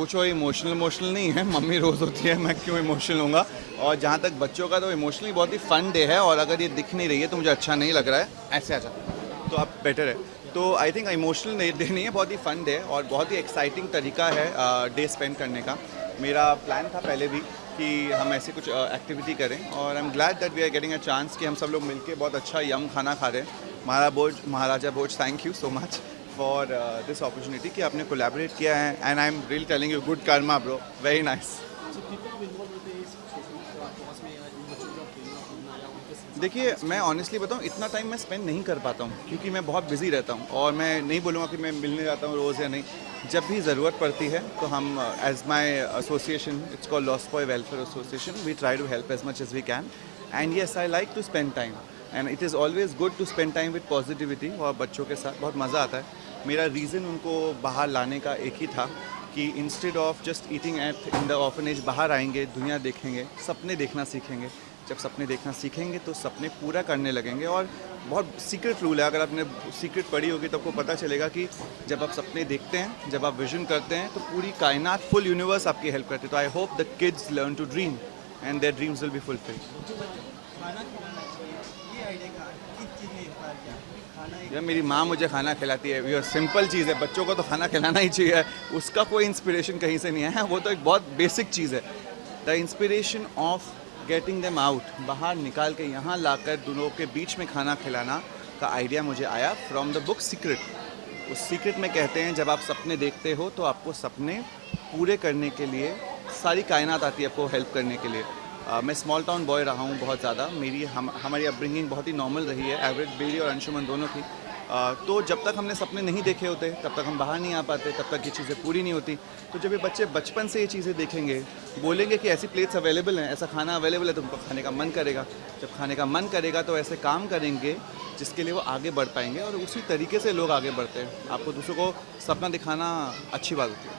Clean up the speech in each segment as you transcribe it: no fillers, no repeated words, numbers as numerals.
पूछो इमोशनल नहीं है, मम्मी रोज़ होती है, मैं क्यों इमोशनल होऊंगा। और जहाँ तक बच्चों का, तो इमोशनली बहुत ही फन डे है, और अगर ये दिख नहीं रही है तो मुझे अच्छा नहीं लग रहा है। ऐसे आजा तो आप बेटर है। तो आई थिंक इमोशनल डे नहीं है, बहुत ही फन डे है और बहुत ही एक्साइटिंग तरीका है डे स्पेंड करने का। मेरा प्लान था पहले भी कि हम ऐसी कुछ एक्टिविटी करें, और I am glad that we are getting a chance कि हम सब लोग मिलके बहुत अच्छा यम खाना खा रहे हैं। Maharaja Bhoj, thank you so much for this opportunity कि आपने कोलैबोरेट किया है, and I am really telling you good karma bro, very nice. देखिए, मैं ऑनेस्टली बताऊँ, इतना टाइम मैं स्पेंड नहीं कर पाता हूँ क्योंकि मैं बहुत बिजी रहता हूँ, और मैं नहीं बोलूँगा कि मैं मिलने जाता हूँ रोज़ या नहीं। जब भी ज़रूरत पड़ती है तो हम as my association, it's called lost boy welfare association, we try to help as much as we can, and yes I like to spend time, and it is always good to spend time with positivity, और बच्चों के साथ बहुत मज़ा आता है। मेरा reason उनको बाहर लाने का एक ही था कि instead of just eating at in the orphanage, बाहर आएंगे, दुनिया देखेंगे, सपने देखना सीखेंगे। जब सपने देखना सीखेंगे तो सपने पूरा करने लगेंगे। और बहुत सीक्रेट रूल है, अगर आपने सीक्रेट पढ़ी होगी तो आपको पता चलेगा कि जब आप सपने देखते हैं, जब आप विजन करते हैं, तो पूरी कायनात, फुल यूनिवर्स आपकी हेल्प करती है। तो I hope the kids learn to dream and their dreams will be fulfilled. यार, मेरी माँ मुझे खाना खिलाती है, ये सिंपल चीज़ है, बच्चों को तो खाना खिलाना ही चाहिए, उसका कोई इंस्पिरेशन कहीं से नहीं है, वो तो एक बहुत बेसिक चीज़ है। The inspiration of getting them out, बाहर निकाल के यहाँ लाकर दोनों के बीच में खाना खिलाना का आइडिया मुझे आया फ्रॉम द बुक सीक्रेट। उस सीक्रेट में कहते हैं, जब आप सपने देखते हो तो आपको सपने पूरे करने के लिए सारी कायनात आती है आपको हेल्प करने के लिए। मैं स्मॉल टाउन बॉय रहा हूँ बहुत ज़्यादा, हमारी अपब्रिंगिंग बहुत ही नॉर्मल रही है, एवरेज बेली और अंशुमन दोनों की। तो जब तक हमने सपने नहीं देखे होते तब तक हम बाहर नहीं आ पाते, तब तक ये चीज़ें पूरी नहीं होती। तो जब ये बच्चे बचपन से ये चीज़ें देखेंगे, बोलेंगे कि ऐसी प्लेट्स अवेलेबल हैं, ऐसा खाना अवेलेबल है, तो उनको खाने का मन करेगा। जब खाने का मन करेगा तो ऐसे काम करेंगे जिसके लिए वो आगे बढ़ पाएंगे, और उसी तरीके से लोग आगे बढ़ते हैं। आपको दूसरों को सपना दिखाना अच्छी बात होती है।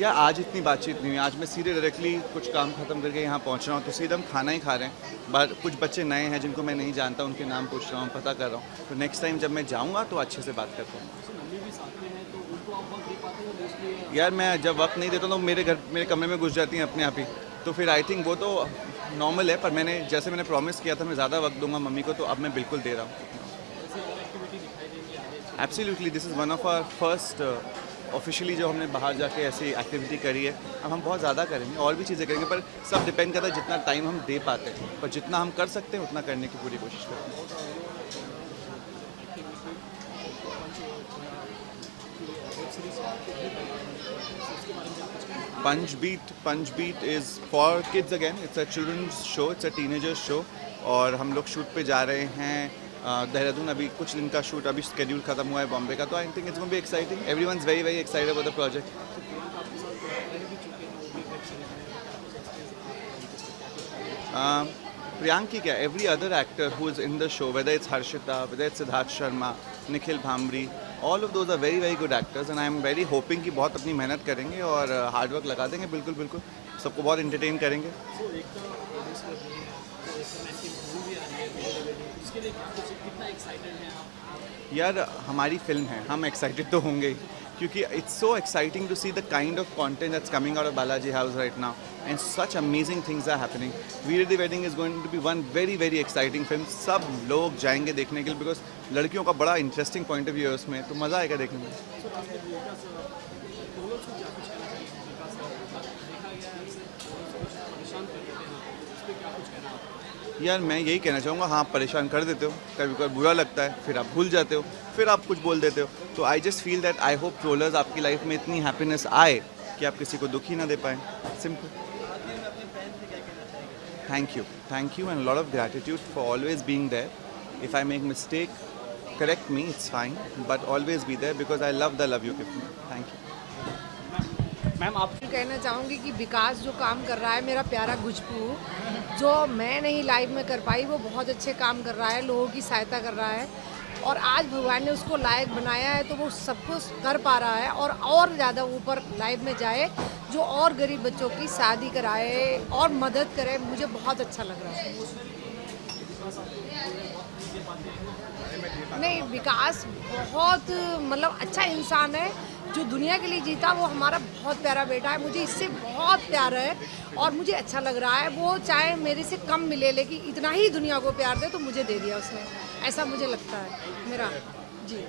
या आज इतनी बातचीत नहीं हुई, आज मैं सीधे डायरेक्टली कुछ काम खत्म करके यहाँ पहुँच रहा हूँ, तो सीधे हम खाना ही खा रहे हैं। बाहर कुछ बच्चे नए हैं जिनको मैं नहीं जानता, उनके नाम पूछ रहा हूँ, पता कर रहा हूँ। तो नेक्स्ट टाइम जब मैं जाऊँगा तो अच्छे से बात करता हूँ। यार, मैं जब वक्त नहीं देता तो मेरे कमरे में घुस जाती हैं अपने आप ही, तो फिर आई थिंक वो तो नॉर्मल है। पर मैंने प्रॉमिस किया था मैं ज़्यादा वक्त दूंगा मम्मी को, तो अब मैं बिल्कुल दे रहा हूँ। Absolutely, this is one of our first officially जो हमने बाहर जाके ऐसी एक्टिविटी करी है। अब हम बहुत ज़्यादा करेंगे, और भी चीज़ें करेंगे, पर सब डिपेंड करता है जितना टाइम हम दे पाते हैं। पर जितना हम कर सकते हैं उतना करने की पूरी कोशिश करते हैं। Punch beat is for kids again, it's a children's show, it's a teenagers show, और हम लोग शूट पे जा रहे हैं देहरादून। अभी कुछ दिन का शूट अभी शेड्यूल खत्म हुआ है बॉम्बे का, तो I think it's going to be exciting. Everyone is very very excited about the project. Priyanki क्या, every other actor who is in the show, whether it's Harshita, whether it's Siddharth Sharma, Nikhil Bhamri, all of those are very very good actors, and I am very hoping कि बहुत अपनी मेहनत करेंगे और hard work लगा देंगे। बिल्कुल बिल्कुल, सबको बहुत इंटरटेन करेंगे। यार, हमारी फिल्म है, हम एक्साइटेड तो होंगे ही, क्योंकि it's so exciting to see the kind of content that's coming out of Balaji house right now, and such amazing things are happening. Veere di wedding is going to be one very very exciting film. सब लोग जाएंगे देखने के लिए, because लड़कियों का बड़ा interesting point of view है उसमें, तो मज़ा आएगा देखने में। यार, मैं यही कहना चाहूँगा, हाँ, परेशान कर देते हो, कभी कभी बुरा लगता है, फिर आप भूल जाते हो, फिर आप कुछ बोल देते हो। तो I just feel that I hope trollers आपकी लाइफ में इतनी हैप्पीनेस आए कि आप किसी को दुखी ना दे पाएँ। Simple. Thank you and lot of gratitude for always being there. If I make mistake, correct me, it's fine, but always be there because I love the love you give me. Thank you. Ma'am, आप कहना चाहूँगी कि विकास जो काम कर रहा है, मेरा प्यारा गुजपू, जो मैं नहीं लाइव में कर पाई, वो बहुत अच्छे काम कर रहा है, लोगों की सहायता कर रहा है, और आज भगवान ने उसको लायक बनाया है, तो वो सब कुछ कर पा रहा है, और ज़्यादा ऊपर लाइव में जाए, जो और गरीब बच्चों की शादी कराए और मदद करे। मुझे बहुत अच्छा लग रहा है। नहीं, विकास बहुत मतलब अच्छा इंसान है, जो दुनिया के लिए जीता वो हमारा बहुत प्यारा बेटा है। मुझे इससे बहुत प्यार है और मुझे अच्छा लग रहा है। वो चाहे मेरे से कम मिले लेकिन इतना ही दुनिया को प्यार दे तो मुझे दे दिया उसने, ऐसा मुझे लगता है मेरा। जी।